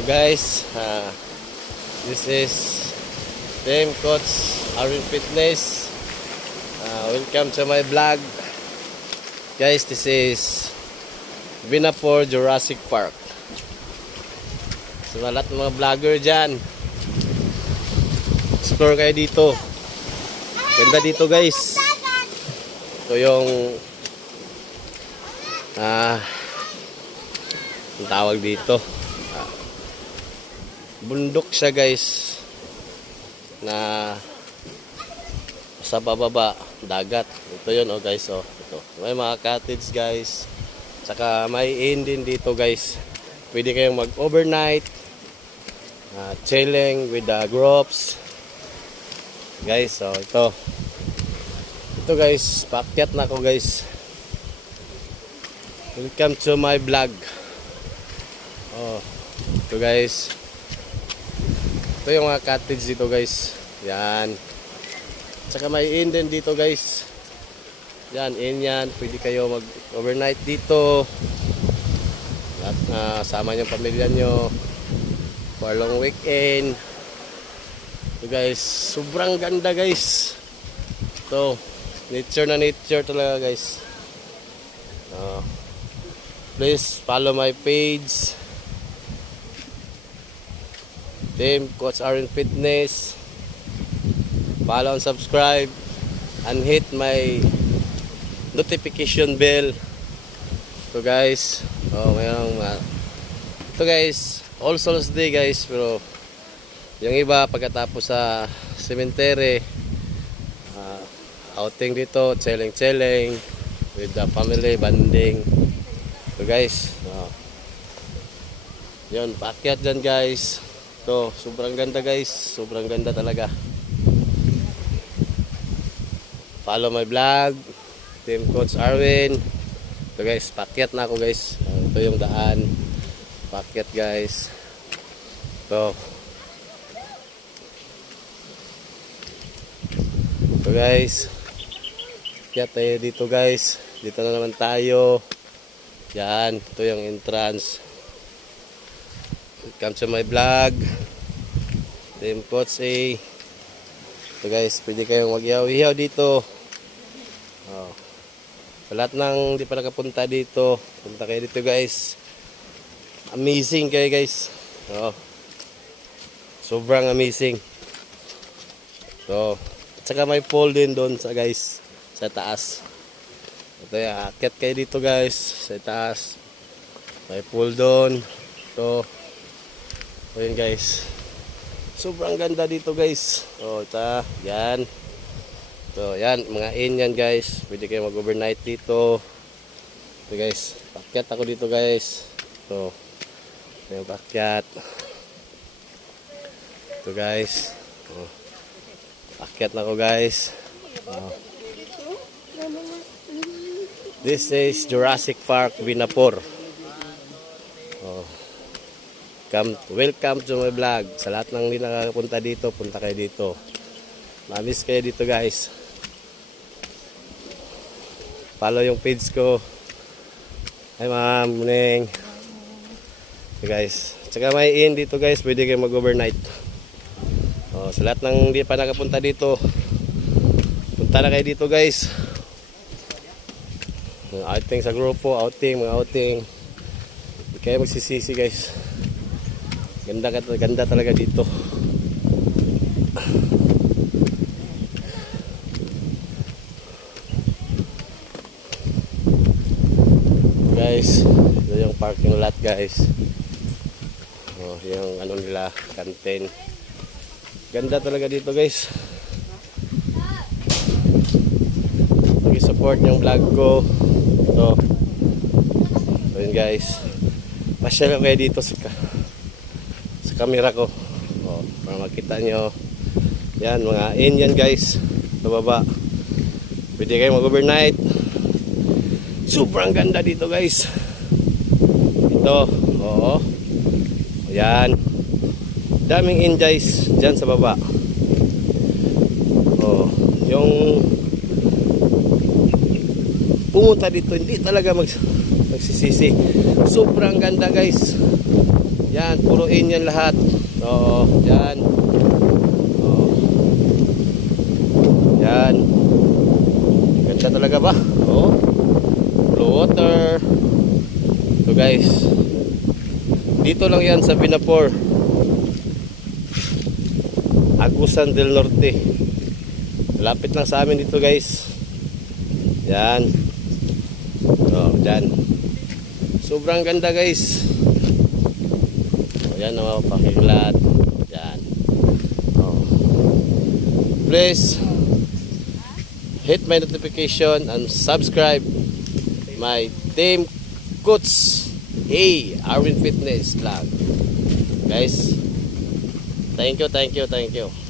So guys, this is Team Coach Arwin Fitness. Welcome to my vlog. Guys, this is Binapore Jurassic Park. So lahat ng mga vlogger dyan, explore kayo dito. Ganda dito guys. Ito yung ang tawag dito, bundok siya guys, na sa bababa dagat. Ito yun oh guys, oh ito. May mga cottage guys, saka may inn din dito guys. Pwede kayong mag overnight, chilling with the groups guys. So ito guys, paakyat na ako guys. Welcome to my vlog. Oh, ito guys, ito yung mga cottage dito guys. Yan, tsaka may inn din dito guys. Yan, inn yan, pwede kayo mag overnight dito at sama yung pamilya nyo for long weekend. Ito guys, sobrang ganda guys. Ito, nature na nature talaga guys. Please follow my page, Team Coach Arwin Fitness. Follow and subscribe and hit my notification bell. So guys, ito guys, All Souls Day guys, pero yung iba pagkatapos sa cemetery, outing dito, chilling with the family, banding. So guys, yun, paakyat dyan guys. Ito, sobrang ganda guys, sobrang ganda talaga. Follow my vlog, Team Coach Arwin. Ito guys, paakyat na ako guys. Ito yung daan, paakyat guys. Ito guys, paakyat tayo dito guys. Dito na naman tayo. Yan, ito yung entrance. Welcome to my vlog, Team Coach A. Ito guys, pwede kayong mag-ihaw-ihaw dito. Sa lahat ng hindi pa nakapunta dito, punta kayo dito guys. Amazing kayo guys. Sobrang amazing. At saka may pool din doon sa guys, sa taas. Ito yung aakyat kayo dito guys, sa taas. May pool doon. Ito yun guys, sobrang ganda dito guys. Yan. Yan, mga inn yan guys. Pwede kayo mag-overnight dito. Ito guys, paakyat ako dito guys. Ito yung paakyat. Ito guys, paakyat na ako guys. This is Jurassic Park, Binapore. Welcome to my vlog. Sa lahat ng hindi nakakapunta dito, punta kayo dito. Mamiss kayo dito guys. Follow yung page ko. Hi ma'am, morning. Okay guys, tsaka may inn dito guys, pwede kayo mag-overnight. Sa lahat ng hindi pa nakapunta dito, punta na kayo dito guys. Outing sa grupo, mga outing. Hindi kayo magsisisi guys. Ganda talaga dito. Guys, ito yung parking lot guys. Yung ano nila, canteen. Ganda talaga dito guys. Pag-support yung vlog ko. Ito yun guys. Pasyal kayo dito sa camera ko. Para makita nyo. Yan, mga inn yan guys. Sa baba. Pwede kayo mag-overnight. Sobrang ganda dito guys. Ito. Yan. Daming inn guys. Dyan sa baba. Yung pumunta dito, hindi talaga magsisisi. Sobrang ganda guys. Yan, puruin yan lahat. Oo, yan. Oo. Yan. Ganda talaga ba? Oo. Blue water. So guys, dito lang yan sa Binapor, Agusan del Norte. Lapit lang sa amin dito guys. Yan. Oh, dyan. Sobrang ganda guys. Oh, yan ang mga pakiklat. Yan. Oh. Please hit my notification and subscribe my Team Coach Arwin Fitness Vlog. Guys, thank you.